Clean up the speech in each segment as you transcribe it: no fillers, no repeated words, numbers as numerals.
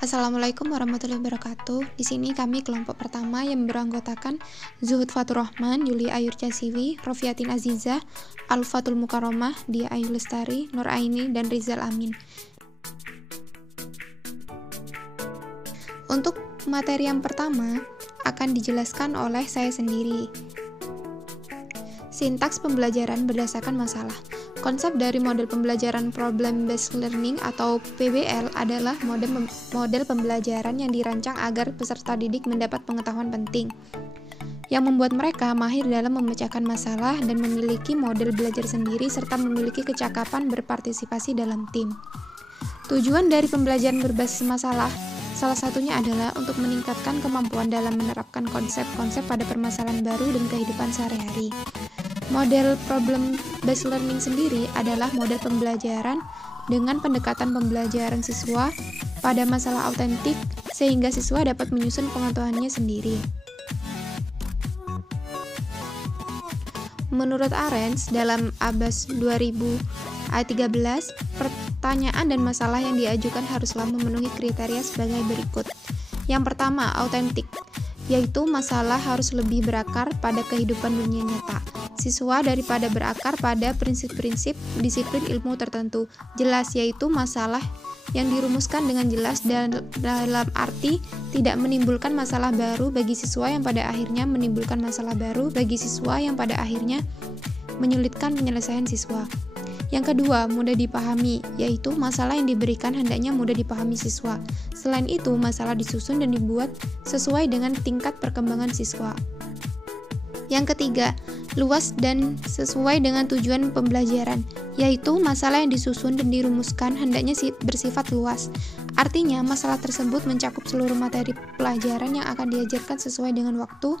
Assalamualaikum warahmatullahi wabarakatuh. Di sini kami kelompok pertama yang beranggotakan Zuhud Fatur Rahman, Yuli Ayur Casiwi, Rofiatin Azizah, Alfatul Mukaromah, Dia Ayu Lestari, Nur Aini, dan Rizal Amin. Untuk materi yang pertama akan dijelaskan oleh saya sendiri. Sintaks pembelajaran berdasarkan masalah. Konsep dari model pembelajaran Problem Based Learning atau PBL adalah model pembelajaran yang dirancang agar peserta didik mendapat pengetahuan penting yang membuat mereka mahir dalam memecahkan masalah dan memiliki model belajar sendiri serta memiliki kecakapan berpartisipasi dalam tim. Tujuan dari pembelajaran berbasis masalah salah satunya adalah untuk meningkatkan kemampuan dalam menerapkan konsep-konsep pada permasalahan baru dan kehidupan sehari-hari. Model Problem Based Learning sendiri adalah model pembelajaran dengan pendekatan pembelajaran siswa pada masalah autentik sehingga siswa dapat menyusun pengetahuannya sendiri. Menurut Arens, dalam Abbas 2000 ayat 13, pertanyaan dan masalah yang diajukan haruslah memenuhi kriteria sebagai berikut. Yang pertama, autentik, yaitu masalah harus lebih berakar pada kehidupan dunia nyata siswa daripada berakar pada prinsip-prinsip disiplin ilmu tertentu. Jelas, yaitu masalah yang dirumuskan dengan jelas dan dalam arti tidak menimbulkan masalah baru bagi siswa yang pada akhirnya menimbulkan masalah baru bagi siswa yang pada akhirnya menyulitkan penyelesaian siswa. Yang kedua, mudah dipahami, yaitu masalah yang diberikan hendaknya mudah dipahami siswa. Selain itu, masalah disusun dan dibuat sesuai dengan tingkat perkembangan siswa. Yang ketiga, luas dan sesuai dengan tujuan pembelajaran, yaitu masalah yang disusun dan dirumuskan hendaknya bersifat luas. Artinya, masalah tersebut mencakup seluruh materi pelajaran yang akan diajarkan sesuai dengan waktu,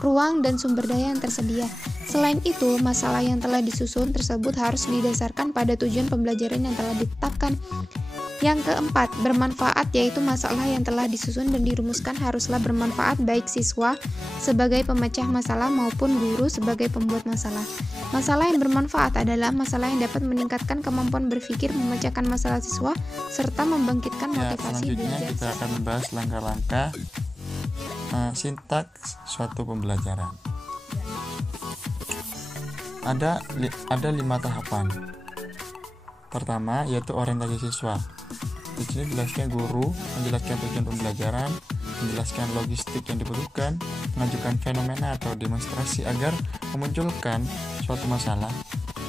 ruang, dan sumber daya yang tersedia. Selain itu, masalah yang telah disusun tersebut harus didasarkan pada tujuan pembelajaran yang telah ditetapkan. Yang keempat, bermanfaat, yaitu masalah yang telah disusun dan dirumuskan haruslah bermanfaat baik siswa sebagai pemecah masalah maupun guru sebagai pembuat masalah. Masalah yang bermanfaat adalah masalah yang dapat meningkatkan kemampuan berpikir, memecahkan masalah siswa, serta membangkitkan motivasi belajar. Selanjutnya kita akan membahas langkah-langkah sintaks suatu pembelajaran. Ada 5 tahapan. Pertama, yaitu orientasi siswa. Di sini dijelaskan guru, menjelaskan tujuan pembelajaran, menjelaskan logistik yang dibutuhkan, mengajukan fenomena atau demonstrasi agar memunculkan suatu masalah,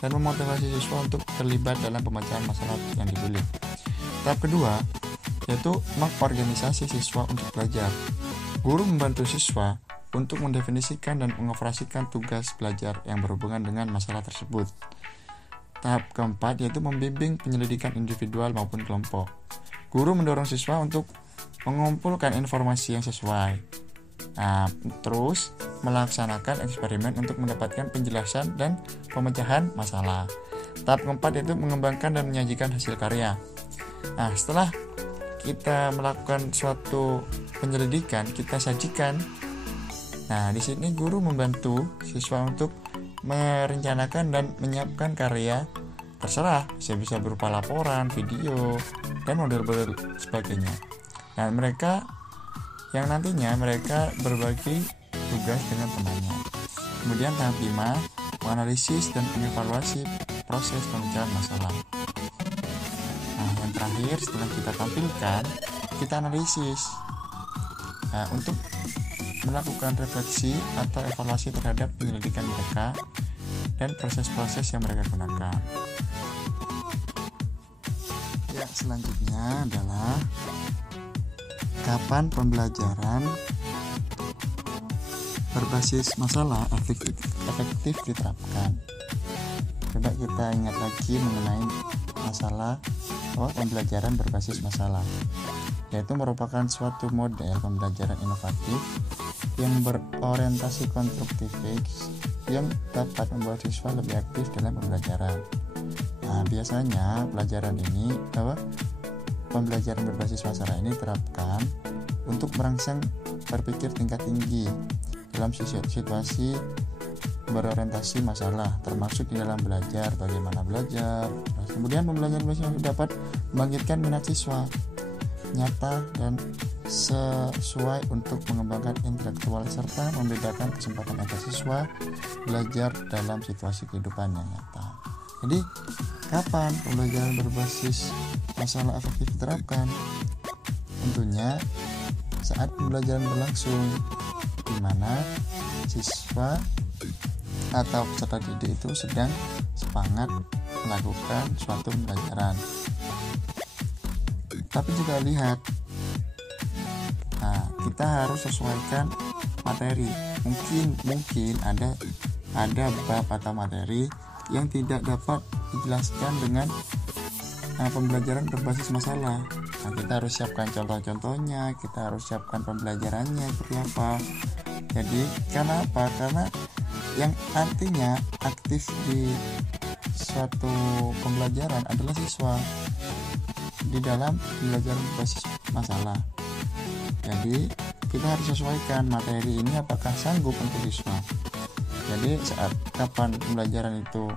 dan memotivasi siswa untuk terlibat dalam pemecahan masalah yang dipilih. Tahap kedua, yaitu mengorganisasi siswa untuk belajar. Guru membantu siswa untuk mendefinisikan dan mengoperasikan tugas belajar yang berhubungan dengan masalah tersebut. Tahap keempat, yaitu membimbing penyelidikan individual maupun kelompok. Guru mendorong siswa untuk mengumpulkan informasi yang sesuai. Terus melaksanakan eksperimen untuk mendapatkan penjelasan dan pemecahan masalah. Tahap keempat, yaitu mengembangkan dan menyajikan hasil karya. Setelah kita melakukan suatu penyelidikan, kita sajikan. Di sini guru membantu siswa untuk merencanakan dan menyiapkan karya, terserah, bisa berupa laporan, video, dan model-model sebagainya. Mereka yang nantinya mereka berbagi tugas dengan temannya. Kemudian tahap 5, menganalisis dan mengevaluasi proses pemecahan masalah. Yang terakhir, setelah kita tampilkan, kita analisis untuk melakukan refleksi atau evaluasi terhadap penyelidikan mereka dan proses-proses yang mereka gunakan. Selanjutnya adalah kapan pembelajaran berbasis masalah efektif diterapkan. Coba kita ingat lagi mengenai masalah pembelajaran berbasis masalah, yaitu merupakan suatu model pembelajaran inovatif yang berorientasi konstruktif yang dapat membuat siswa lebih aktif dalam pembelajaran. Biasanya pembelajaran berbasis masalah ini diterapkan untuk merangsang berpikir tingkat tinggi dalam situasi berorientasi masalah, termasuk di dalam belajar, bagaimana belajar. Kemudian pembelajaran dapat membangkitkan minat siswa nyata dan sesuai untuk mengembangkan intelektual serta membedakan kesempatan agar siswa belajar dalam situasi kehidupan yang nyata. Jadi, kapan pembelajaran berbasis masalah efektif diterapkan? Tentunya saat pembelajaran berlangsung, di mana siswa atau peserta didik itu sedang semangat melakukan suatu pembelajaran. Tapi juga lihat, kita harus sesuaikan materi. Mungkin ada bab atau materi yang tidak dapat dijelaskan dengan pembelajaran berbasis masalah. Kita harus siapkan contoh-contohnya, kita harus siapkan pembelajarannya seperti apa. Jadi karena apa? Karena yang artinya aktif di suatu pembelajaran adalah siswa di dalam pembelajaran berbasis masalah. Jadi kita harus sesuaikan materi ini apakah sanggup untuk siswa. Jadi saat kapan pembelajaran itu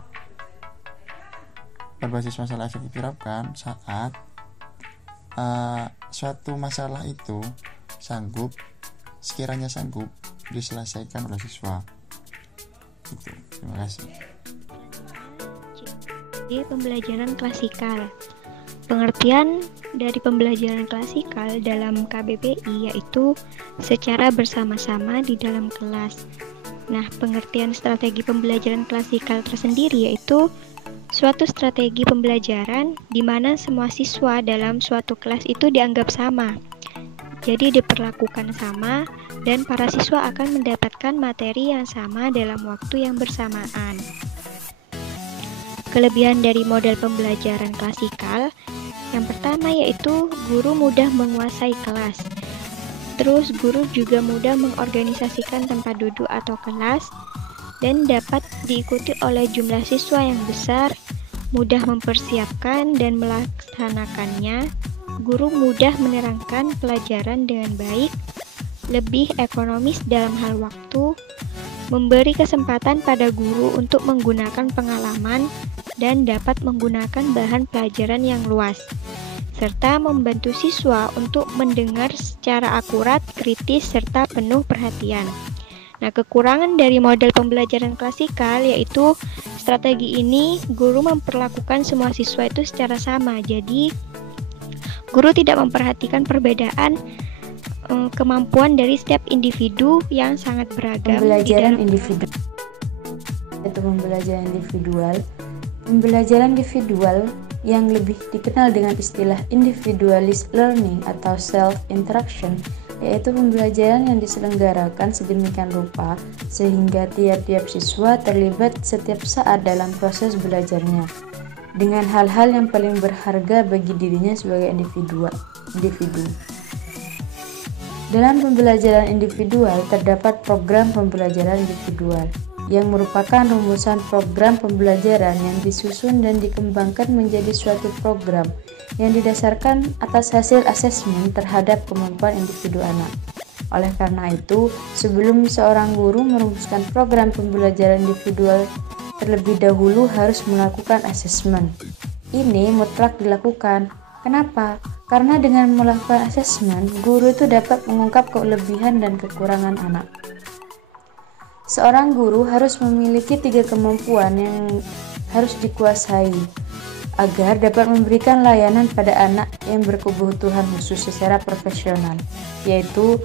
berbasis masalah efektif diterapkan, saat suatu masalah itu sekiranya sanggup diselesaikan oleh siswa. Gitu. Terima kasih. Jadi pembelajaran klasikal. Pengertian dari pembelajaran klasikal dalam KBBI yaitu secara bersama-sama di dalam kelas. Nah, pengertian strategi pembelajaran klasikal tersendiri yaitu suatu strategi pembelajaran di mana semua siswa dalam suatu kelas itu dianggap sama. Jadi diperlakukan sama dan para siswa akan mendapatkan materi yang sama dalam waktu yang bersamaan. Kelebihan dari model pembelajaran klasikal yang pertama yaitu guru mudah menguasai kelas. Terus guru juga mudah mengorganisasikan tempat duduk atau kelas dan dapat diikuti oleh jumlah siswa yang besar, mudah mempersiapkan dan melaksanakannya. Guru mudah menerangkan pelajaran dengan baik, lebih ekonomis dalam hal waktu, memberi kesempatan pada guru untuk menggunakan pengalaman dan dapat menggunakan bahan pelajaran yang luas, serta membantu siswa untuk mendengar secara akurat, kritis, serta penuh perhatian. Nah, kekurangan dari model pembelajaran klasikal yaitu strategi ini guru memperlakukan semua siswa itu secara sama. Jadi, guru tidak memperhatikan perbedaan kemampuan dari setiap individu yang sangat beragam. Pembelajaran individu yaitu pembelajaran individual. Pembelajaran individual yang lebih dikenal dengan istilah individualist learning atau self-interaction yaitu pembelajaran yang diselenggarakan sedemikian rupa sehingga tiap-tiap siswa terlibat setiap saat dalam proses belajarnya dengan hal-hal yang paling berharga bagi dirinya sebagai individu. Dalam pembelajaran individual terdapat program pembelajaran individual yang merupakan rumusan program pembelajaran yang disusun dan dikembangkan menjadi suatu program yang didasarkan atas hasil asesmen terhadap kemampuan individu anak. Oleh karena itu, sebelum seorang guru merumuskan program pembelajaran individual, terlebih dahulu harus melakukan asesmen. Ini mutlak dilakukan. Kenapa? Karena dengan melakukan asesmen, guru itu dapat mengungkap kelebihan dan kekurangan anak. Seorang guru harus memiliki 3 kemampuan yang harus dikuasai agar dapat memberikan layanan pada anak yang berkebutuhan khusus secara profesional, yaitu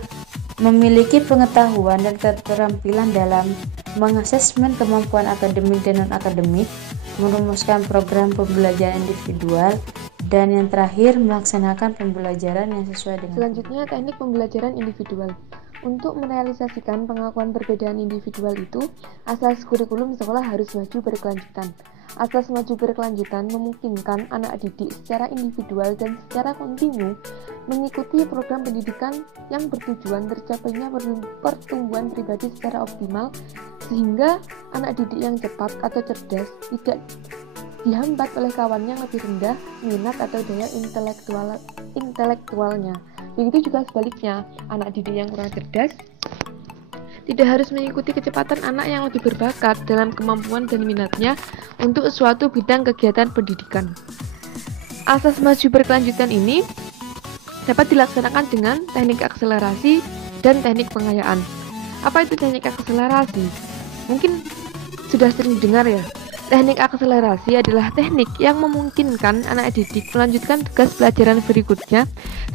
memiliki pengetahuan dan keterampilan dalam mengasesmen kemampuan akademik dan non-akademik, merumuskan program pembelajaran individual, dan yang terakhir melaksanakan pembelajaran yang sesuai dengan. Selanjutnya, teknik pembelajaran individual. Untuk merealisasikan pengakuan perbedaan individual itu, asas kurikulum sekolah harus maju berkelanjutan. Asas maju berkelanjutan memungkinkan anak didik secara individual dan secara kontinu mengikuti program pendidikan yang bertujuan tercapainya pertumbuhan pribadi secara optimal, sehingga anak didik yang cepat atau cerdas tidak dihambat oleh kawan yang lebih rendah minat atau daya intelektualnya. Begitu juga sebaliknya, anak didik yang kurang cerdas tidak harus mengikuti kecepatan anak yang lebih berbakat dalam kemampuan dan minatnya untuk suatu bidang kegiatan pendidikan. Asas maju berkelanjutan ini dapat dilaksanakan dengan teknik akselerasi dan teknik pengayaan. Apa itu teknik akselerasi? Mungkin sudah sering dengar ya. Teknik akselerasi adalah teknik yang memungkinkan anak didik melanjutkan tugas pelajaran berikutnya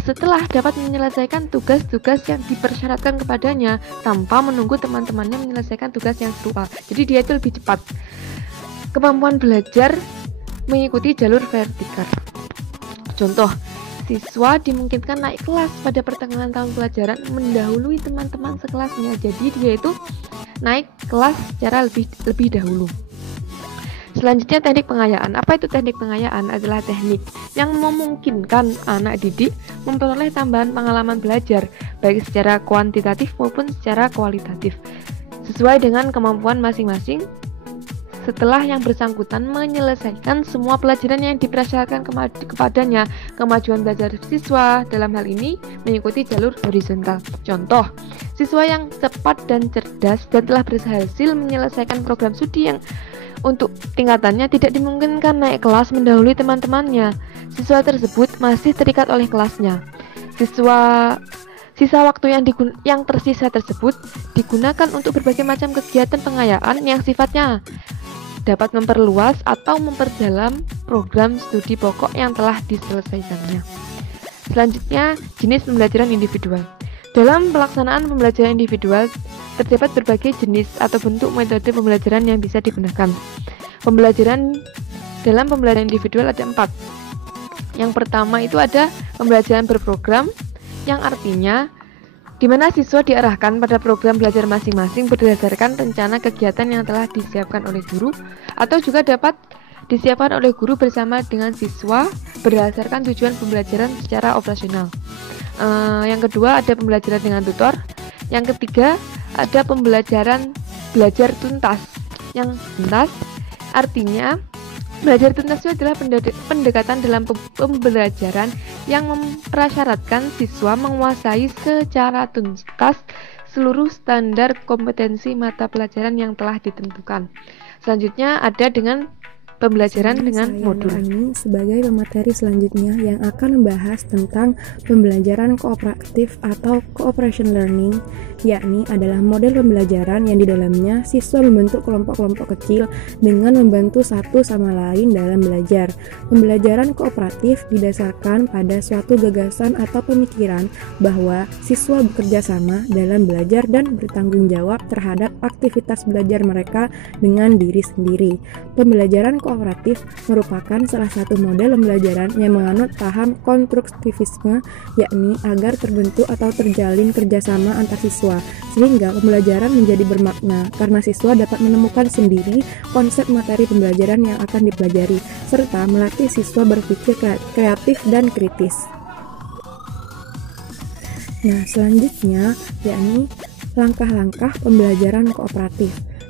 setelah dapat menyelesaikan tugas-tugas yang dipersyaratkan kepadanya tanpa menunggu teman-temannya menyelesaikan tugas yang serupa. Jadi dia itu lebih cepat. Kemampuan belajar mengikuti jalur vertikal. Contoh, siswa dimungkinkan naik kelas pada pertengahan tahun pelajaran mendahului teman-teman sekelasnya. Jadi dia itu naik kelas secara lebih dahulu. Selanjutnya teknik pengayaan. Apa itu teknik pengayaan? Adalah teknik yang memungkinkan anak didik memperoleh tambahan pengalaman belajar baik secara kuantitatif maupun secara kualitatif sesuai dengan kemampuan masing-masing setelah yang bersangkutan menyelesaikan semua pelajaran yang dipersyaratkan kepadanya. Kemajuan belajar siswa dalam hal ini mengikuti jalur horizontal. Contoh, siswa yang cepat dan cerdas dan telah berhasil menyelesaikan program studi yang untuk tingkatannya tidak dimungkinkan naik kelas mendahului teman-temannya. Siswa tersebut masih terikat oleh kelasnya. Sisa waktu yang tersisa tersebut digunakan untuk berbagai macam kegiatan pengayaan yang sifatnya dapat memperluas atau memperdalam program studi pokok yang telah diselesaikannya. Selanjutnya, jenis pembelajaran individual. Dalam pelaksanaan pembelajaran individual, terdapat berbagai jenis atau bentuk metode pembelajaran yang bisa digunakan. Dalam pembelajaran individual ada 4. Yang pertama itu ada pembelajaran berprogram, yang artinya di mana siswa diarahkan pada program belajar masing-masing berdasarkan rencana kegiatan yang telah disiapkan oleh guru, atau juga dapat disiapkan oleh guru bersama dengan siswa berdasarkan tujuan pembelajaran secara operasional. Yang kedua ada pembelajaran dengan tutor. Yang ketiga ada pembelajaran belajar tuntas. Yang tuntas artinya belajar tuntas itu adalah pendekatan dalam pembelajaran yang mempersyaratkan siswa menguasai secara tuntas seluruh standar kompetensi mata pelajaran yang telah ditentukan. Selanjutnya ada dengan pembelajaran dengan modul. Ini sebagai pemateri selanjutnya yang akan membahas tentang pembelajaran kooperatif atau cooperation learning, yakni adalah model pembelajaran yang di dalamnya siswa membentuk kelompok-kelompok kecil dengan membantu satu sama lain dalam belajar. Pembelajaran kooperatif didasarkan pada suatu gagasan atau pemikiran bahwa siswa bekerja sama dalam belajar dan bertanggung jawab terhadap aktivitas belajar mereka dengan diri sendiri. Pembelajaran kooperatif merupakan salah satu model pembelajaran yang menganut paham konstruktivisme, yakni agar terbentuk atau terjalin kerjasama antar siswa, sehingga pembelajaran menjadi bermakna karena siswa dapat menemukan sendiri konsep materi pembelajaran yang akan dipelajari, serta melatih siswa berpikir kreatif dan kritis. Nah, selanjutnya yakni langkah-langkah pembelajaran kooperatif.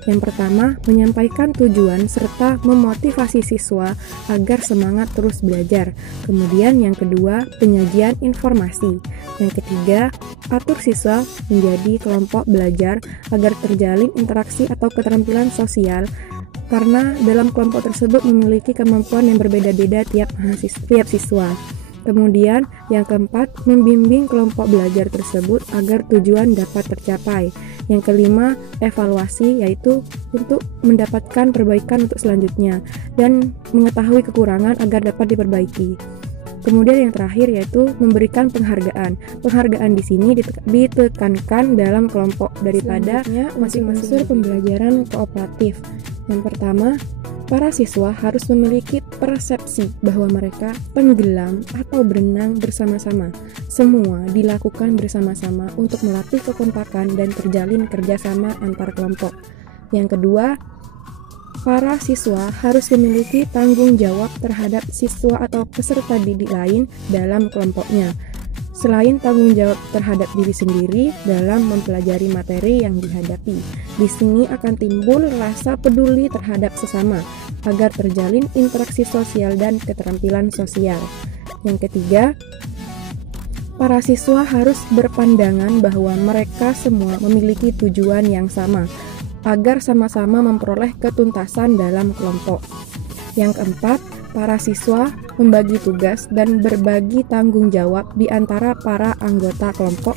Yang pertama, menyampaikan tujuan serta memotivasi siswa agar semangat terus belajar. Kemudian yang kedua, penyajian informasi. Yang ketiga, atur siswa menjadi kelompok belajar agar terjalin interaksi atau keterampilan sosial, karena dalam kelompok tersebut memiliki kemampuan yang berbeda-beda tiap siswa. Kemudian yang keempat, membimbing kelompok belajar tersebut agar tujuan dapat tercapai. Yang kelima, evaluasi, yaitu untuk mendapatkan perbaikan untuk selanjutnya dan mengetahui kekurangan agar dapat diperbaiki. Kemudian yang terakhir yaitu memberikan penghargaan. Penghargaan di sini ditekankan dalam kelompok daripada masing unsur pembelajaran kooperatif. Yang pertama, para siswa harus memiliki persepsi bahwa mereka tenggelam atau berenang bersama-sama. Semua dilakukan bersama-sama untuk melatih kekompakan dan terjalin kerjasama antar kelompok. Yang kedua, para siswa harus memiliki tanggung jawab terhadap siswa atau peserta didik lain dalam kelompoknya, selain tanggung jawab terhadap diri sendiri dalam mempelajari materi yang dihadapi. Di sini akan timbul rasa peduli terhadap sesama, agar terjalin interaksi sosial dan keterampilan sosial. Yang ketiga, para siswa harus berpandangan bahwa mereka semua memiliki tujuan yang sama, agar sama-sama memperoleh ketuntasan dalam kelompok. Yang keempat, para siswa membagi tugas dan berbagi tanggung jawab di antara para anggota kelompok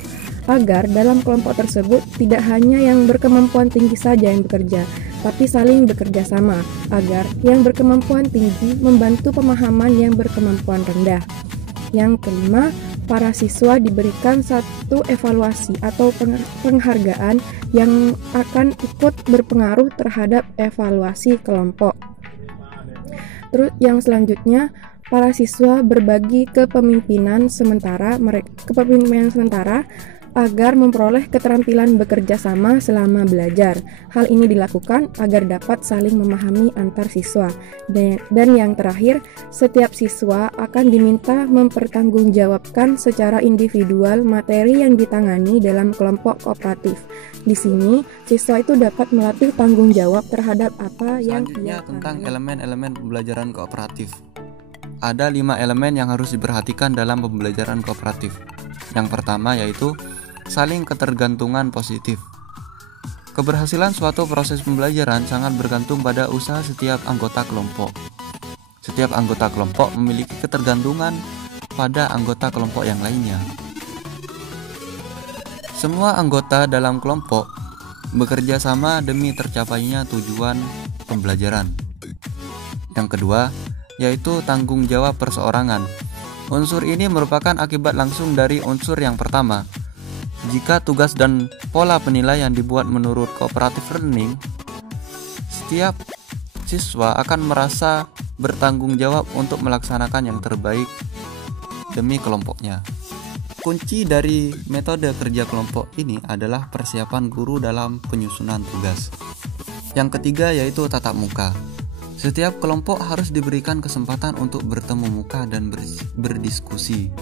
agar dalam kelompok tersebut tidak hanya yang berkemampuan tinggi saja yang bekerja, tapi saling bekerja sama agar yang berkemampuan tinggi membantu pemahaman yang berkemampuan rendah. Yang kelima, para siswa diberikan satu evaluasi atau penghargaan yang akan ikut berpengaruh terhadap evaluasi kelompok. Terus yang selanjutnya, para siswa berbagi kepemimpinan sementara agar memperoleh keterampilan bekerja sama selama belajar. Hal ini dilakukan agar dapat saling memahami antar siswa. Dan yang terakhir, setiap siswa akan diminta mempertanggungjawabkan secara individual materi yang ditangani dalam kelompok kooperatif. Di sini, siswa itu dapat melatih tanggung jawab terhadap apa yang Selanjutnya tentang elemen-elemen pembelajaran kooperatif. Ada 5 elemen yang harus diperhatikan dalam pembelajaran kooperatif. Yang pertama yaitu saling ketergantungan positif. Keberhasilan suatu proses pembelajaran sangat bergantung pada usaha setiap anggota kelompok. Setiap anggota kelompok memiliki ketergantungan pada anggota kelompok yang lainnya. Semua anggota dalam kelompok bekerja sama demi tercapainya tujuan pembelajaran. Yang kedua, yaitu tanggung jawab perseorangan. Unsur ini merupakan akibat langsung dari unsur yang pertama. Jika tugas dan pola penilaian dibuat menurut cooperative learning, setiap siswa akan merasa bertanggung jawab untuk melaksanakan yang terbaik demi kelompoknya. Kunci dari metode kerja kelompok ini adalah persiapan guru dalam penyusunan tugas. Yang ketiga yaitu tatap muka. Setiap kelompok harus diberikan kesempatan untuk bertemu muka dan berdiskusi.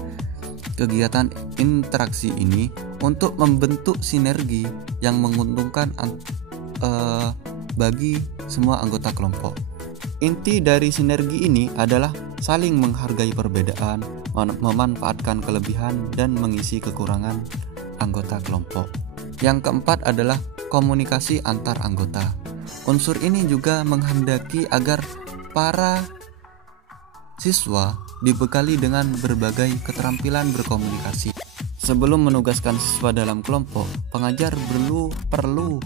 Kegiatan interaksi ini untuk membentuk sinergi yang menguntungkan bagi semua anggota kelompok. Inti dari sinergi ini adalah saling menghargai perbedaan, memanfaatkan kelebihan, dan mengisi kekurangan anggota kelompok. Yang keempat adalah komunikasi antar anggota. Unsur ini juga menghendaki agar para siswa dibekali dengan berbagai keterampilan berkomunikasi. Sebelum menugaskan siswa dalam kelompok, pengajar perlu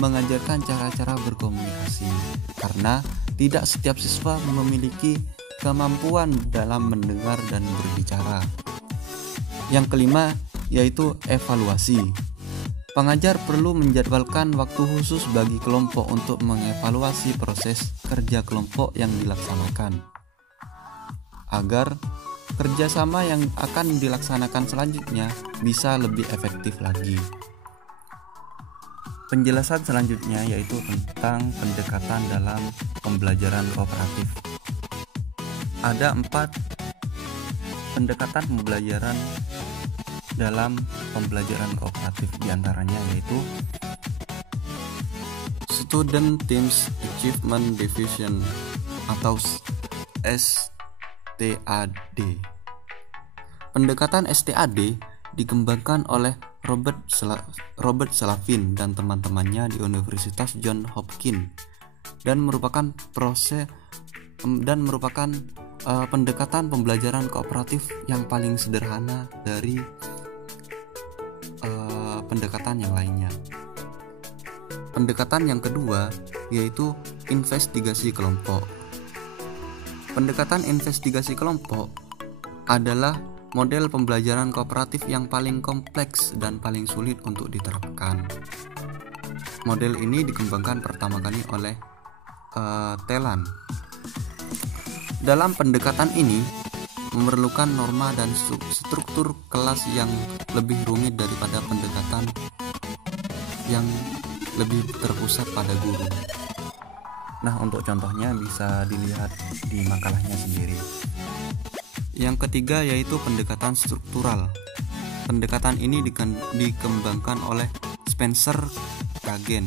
mengajarkan cara-cara berkomunikasi, karena tidak setiap siswa memiliki kemampuan dalam mendengar dan berbicara. Yang kelima yaitu evaluasi. Pengajar perlu menjadwalkan waktu khusus bagi kelompok untuk mengevaluasi proses kerja kelompok yang dilaksanakan, agar kerjasama yang akan dilaksanakan selanjutnya bisa lebih efektif lagi. Penjelasan selanjutnya yaitu tentang pendekatan dalam pembelajaran kooperatif. Ada 4 pendekatan pembelajaran dalam pembelajaran kooperatif, diantaranya yaitu Student Teams Achievement Division atau STAD. Pendekatan STAD dikembangkan oleh Robert Slavin dan teman-temannya di Universitas Johns Hopkins dan merupakan pendekatan pembelajaran kooperatif yang paling sederhana dari pendekatan yang lainnya. Pendekatan yang kedua yaitu investigasi kelompok. Pendekatan investigasi kelompok adalah model pembelajaran kooperatif yang paling kompleks dan paling sulit untuk diterapkan. Model ini dikembangkan pertama kali oleh Telan. Dalam pendekatan ini memerlukan norma dan struktur kelas yang lebih rumit daripada pendekatan yang lebih terpusat pada guru. Nah, untuk contohnya bisa dilihat di makalahnya sendiri. Yang ketiga yaitu pendekatan struktural. Pendekatan ini dikembangkan oleh Spencer Kagan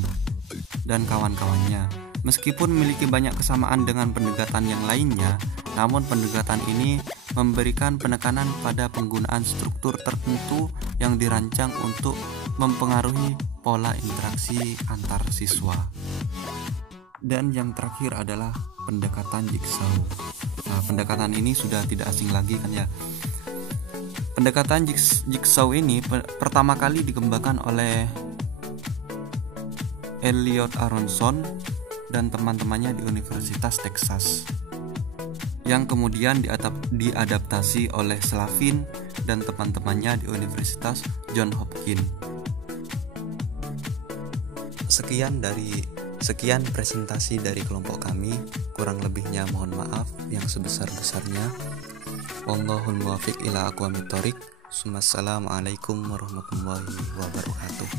dan kawan-kawannya. Meskipun memiliki banyak kesamaan dengan pendekatan yang lainnya, namun pendekatan ini memberikan penekanan pada penggunaan struktur tertentu yang dirancang untuk mempengaruhi pola interaksi antar siswa. Dan yang terakhir adalah pendekatan jigsaw. Nah, pendekatan ini sudah tidak asing lagi kan ya. Pendekatan jigsaw ini pertama kali dikembangkan oleh Elliot Aronson dan teman-temannya di Universitas Texas, yang kemudian diadaptasi oleh Slavin dan teman-temannya di Universitas Johns Hopkins. Sekian presentasi dari kelompok kami, kurang lebihnya mohon maaf yang sebesar-besarnya. Wallahul muwaffiq ila aqwamit thoriq. Assalamualaikum warahmatullahi wabarakatuh.